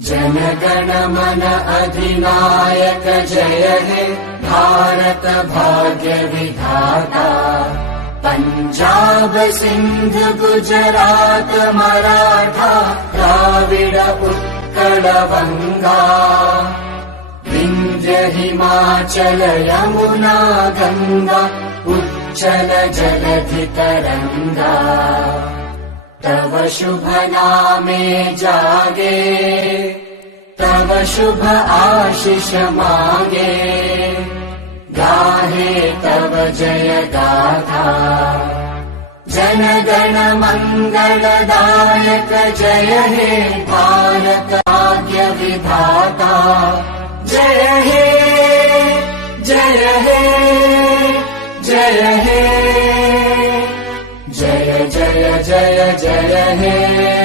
जनगण मन अधिनायक जय हे भारत भाग्य विधाता। पंजाब सिंध गुजरात मराठा द्राविड उत्कल बंगा। विंध्य हिमाचल यमुना गंगा उच्चल जलधि तरंगा। तव शुभ नामे जागे तव शुभ आशीष मागे। गाहे तव जय गाथा जनगण मंगलदायक जय हे भारत भाग्य विधाता। जय हे जय हे जय हे जय जय जय जय हे।